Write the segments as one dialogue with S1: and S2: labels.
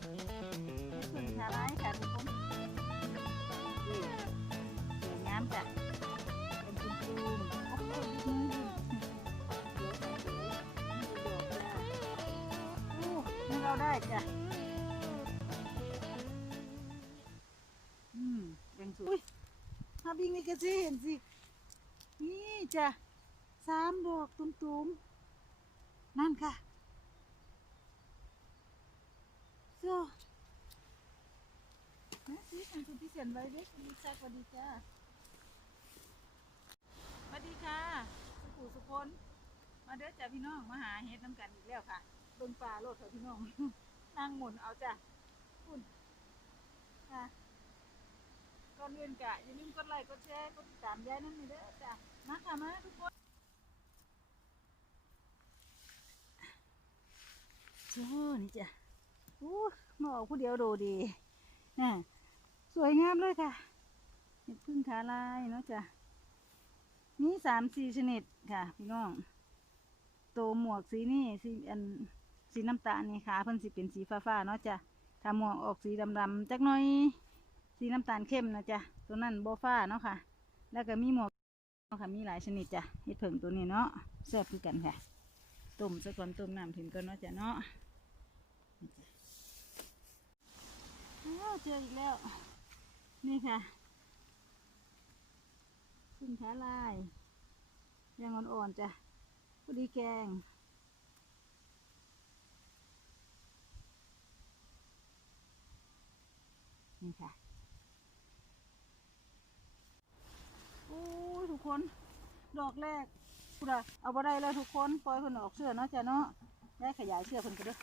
S1: เฮ็ดพึ่งขาร้ายค่ะทุกคนสวยงามจ้ะเป็นจุ่มๆโอ้โหมือเดี๋ยนี่เราได้จ้ะอืมยังสวยอุ้ยถ้าวิ่งนี่ก็จะเห็นสิ นี่จ้ะสามดอกตุ้มๆนั่นค่ะโซ่นะสิทาง คุณพี่เสียนไว้เด็กมีแซ่บสวัสดีจ้าสวัสดีค่ะ สุขุสุพลมาเด้อจ้าพี่น้อง มาหาเฮ็ดน้ำกันอีกแล้วค่ะเบิ่งปลาโลดเถอะพี่น้อง นั่งหมุนเอาจ้ะคุณค่ะก่อนอื่นกะอย่าลืมกดไลค์ กดแชร์ กดติดตามยายนั่นนี่เด้อจ้ะมาค่ะมาทุกคนโอ้นี่จ้ะอู้มาออกผู้เดียวโดดีน่ะ สวยงามเลยค่ะเห็ดพึ่งขาลายเนาะจ้ะมีสามสี่ชนิดค่ะ พี่น้องโตวหมวกสีนี่สีอันสีน้ำตาลนี่ขาเพิ่นสิเป็นสีฟ้าๆเนาะจ้ะถ้าหมวกออกสีดำๆจักหน่อยสีน้ำตาลเข้มนะจ้ะตัวนั้นโบฟ้าเนาะค่ะ แล้วก็มีหมวกเนาะค่ะมีหลายชนิดจ้ะเห็ดเผิงตัวนี้เนาะแซ่บคือกันค่ะต้มซะก่อนต้มน้ำถึงก่อนเนาะจ้ะเนาะเจออีกแล้ว นี่ค่ะขึ้นขาลายยังอ่อนๆจ้ะพอดีแกงนี่ค่ะโอ้ทุกคน ดอกแรกพูดอะเอาไปได้แล้วทุกคน ปล่อยเพิ่นออกเสื้อเนาะจ้ะเนาะได้ขยายเสื้อเพิ่นก็เด้อ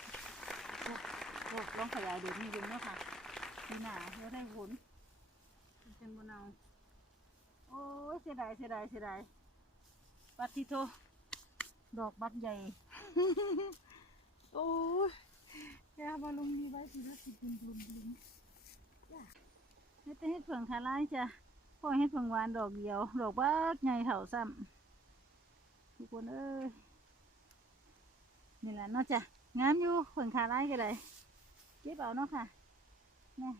S1: โอ้ลองขยายดูนี่ดูเนาะค่ะมีหนาแล้วได้ผล เป็นบนเอาโอ้ยเสียดายเสียดายเสียดายปัดทิโท ดอกบัดใหญ่ โอ้ยแกมาลงดีไว้สิรถสิบุญบุญบุญจ้ะเฮ็ดแต่เฮ็ดเผืองขาลายจ้ะพ่อเฮ็ดเผืองหวานดอกเดียว ดอกบักใหญ่เท่าซ้ำทุกคนเอ้ยนี่แหละเนาะจ้ะงามอยู่เผืองขาลายก็เลยเก็บเอาเนาะค่ะนี่อืม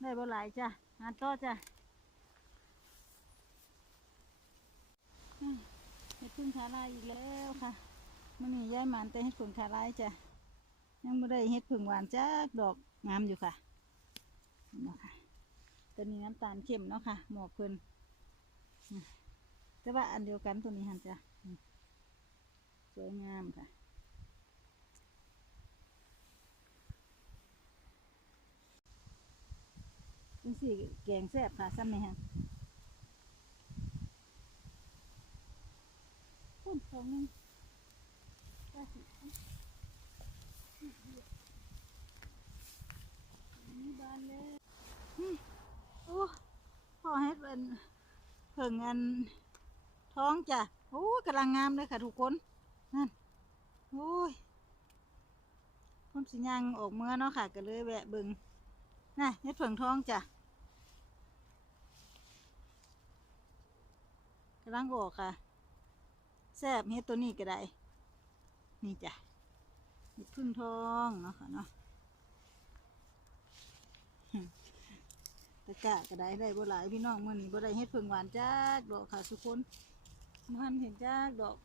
S1: ได้บ่หลายจ้ะหาต่อจ้ะอืมเฮ็ดพึ่งขาลายอีกแล้วค่ะมันนี่ย้ายมันแต่เฮ็ดผึ่งขาลายจ้ะยังไม่ได้เฮ็ดผึ่งหวานจ้าดอกงามอยู่ค่ะเนาะค่ะตัวนี้น้ำตาลเข้มเนาะค่ะ หมวกเพิ่นอืมแต่ว่าอันเดียวกันตัวนี้หันจ้ะสวยงามค่ะ เป็นสีแกงแซ่บค่ะซ้ำไหมฮะพุ่นสองนึงได้สินี่บานเลยโอ้พ่อให้เป็นเพิ่งอันท้องจ้ะโอ้กำลังงามเลยค่ะทุกคนนั่นโอ้ยพ่นสิยังออกเมื่อเนาะค่ะก็เลยแวะเบิงน่ะเฮ็ดเผิงท้องจ้ะ กำลังออกค่ะแซ่บเฮ็ดตัวนี้ก็ได้ นี่จ้ะเฮ็ดพึ่งทองเนาะค่ะเนาะตะกะก็ได้ได้บ่หลายพี่น้องมื้อนี้บ่ได้เฮ็ดเผิงหวานจักดอกค่ะทุกคนมันเห็นจักดอก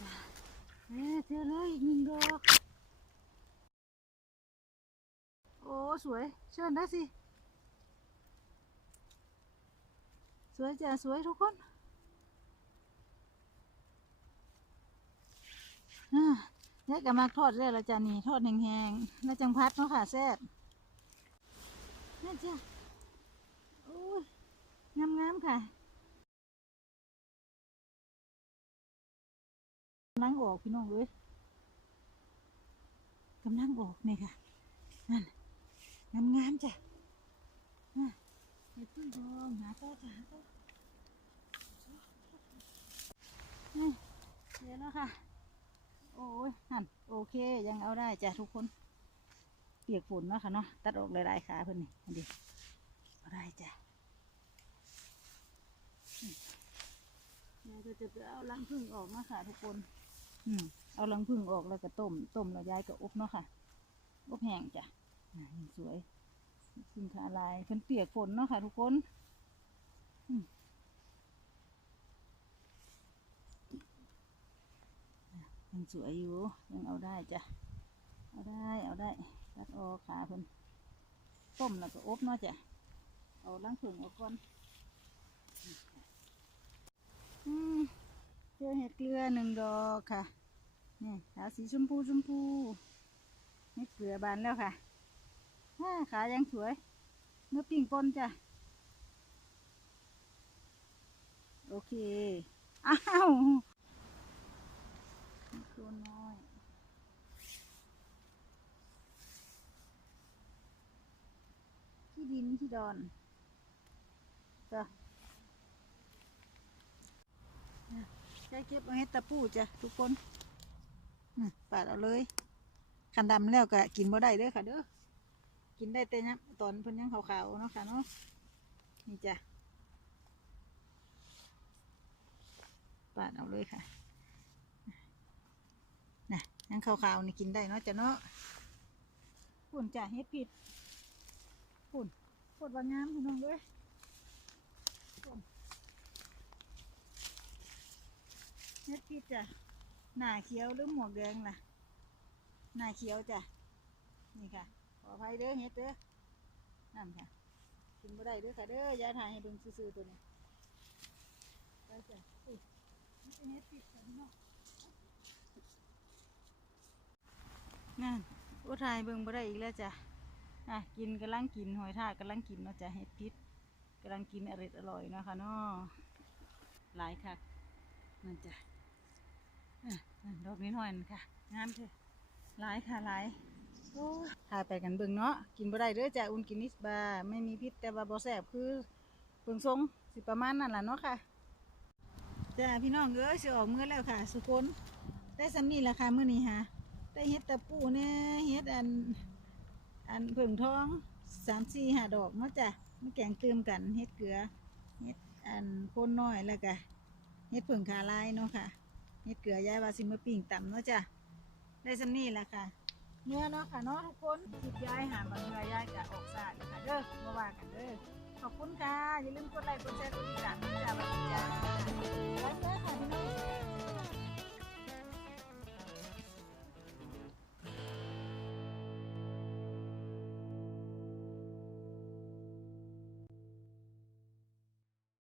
S1: จ้ะเอ๊ะเจอเลยอีกหนึ่งดอก โอ้ สวย เชิญได้สิ สวยจ้ะสวยทุกคนอ่าเดี๋ยก็มาทอดเรื่อยละจ้ะนี่ทอดแห้งๆแล้วจังพัดเนาะค่ะแซ่บนี่จ้ะโอ้ยงามๆค่ะกำลังออกพี่น้องเอ้ยกำลังออกนี่ค่ะนั่นงามงามๆจ้ะ น่ะเห็ดพึ่งทองหาต่อจ้ะหาต่อนี่เดี๋ยวแล้วค่ะ โอ้ยนั่นโอเคยังเอาได้จ้ะทุกคน เปียกฝนเนาะค่ะเนาะตัดออกหลายๆขาเพิ่อนนี่อันดีเอาได้จ้ะนี่เดี๋ยวจะไปเอารังผึ้งออกเนาะค่ะ ทุกคน อืมเอารังผึ้งออกแล้วก็ต้ม ต้มแล้วยายก็อบเนาะค่ะ อบแห้งจ้ะอ่านี่สวย สินค้าลายเพิ่นเปียกฝนเนาะค่ะ ทุกคนยังสวยอยู่ ยังเอาได้จ้ะ เอาได้ เอาได้ตัดออกขาเพิ่นต้มแล้วก็อบเนาะจ้ะ เอาล้างผึ้งออกก่อนเจอเห็ดเกลือหนึ่งดอกค่ะ นี่ขาสีชมพูชมพูเห็ดเกลือบานแล้วค่ะ อ่าขายังสวย เนื้อปิ้งปนจ้ะ โอเค อ้าวตัวน้อยที่ดินที่ดอนจ้ะอะเก็บเอาเห็ดตะปูจ้ะทุกคนปาดเอาเลยคันดำแล้วก็กินบ่ได้เด้อค่ะเด้อ กินได้แต่เนี้ยตอนเพิ่นยังขาวๆเนาะค่ะเนาะนี่จ้ะปาดเอาเลยค่ะน่ะยังขาวๆนี่กินได้เนาะจ้ะเนาะปุ่นจ้ะเฮ็ดผิดปุ่นปวดวางงามพี่น้องเลยเฮ็ดผิดจ้ะหน้าเขียวหรือหมวกแดงล่ะหน้าเขียวจ้ะนี่ค่ะ ออภัยเด้อเฮ็ดเด้อนั่นค่ะกินบ่ได้เด้อค่ะเด้อยายถ่ายให้เบิ่งซื่อๆตัวนี้ไปจ้ะอุ้ยมันเป็นเฮ็ดผิดค่ะพี่น้องนั่นอ้ถ่ายเบิ่งบ่ได้อีกแล้วจ้ะอะกินกำลังกินหอยทากกำลังกินเนาะจ้ะเฮ็ดพิษกำลังกินอร่อยอร่อยเนาะค่ะเนาะหลายค่ะนั่นจ้ะอะนั่นดอกนี้หน่อยค่ะงามเถอะหลายค่ะหลาย โอ้ยพาไปกันเบิ่งเนาะกินบ่ได้เด้อจ้ะอุ่นกินนิสบาไม่มีพิษแต่ว่าบ่แซ่บคือเบิ่งทรงสิประมาณนั้นล่ะเนาะค่ะจ้าพี่น้องเอ้ยสิออกมื้อแล้วค่ะ สุคนได้สำนี้ล่ะค่ะมื้อนี้ฮะได้เฮ็ดตะปูแน่เฮ็ดอันอันเพิ่งทองสามสี่ห้าดอกเนาะจ้ะมาแกงเติมกันเฮ็ดเกลือเฮ็ดอันโคนน้อยแล้วก็เฮ็ดเพิ่งขาลายเนาะค่ะเฮ็ดเกลือยายว่าสิมาปิ้งตำเนาะจ้ะได้สำนี้ล่ะค่ะ เมื่อเนาะค่ะเนาะทุกคนจิบย้ายหาบางเนื้อย้ายกะออกสาดค่ะเด้อมาว่ากันเด้อขอบคุณค่ะอย่าลืมกดไลค์กดแชร์กด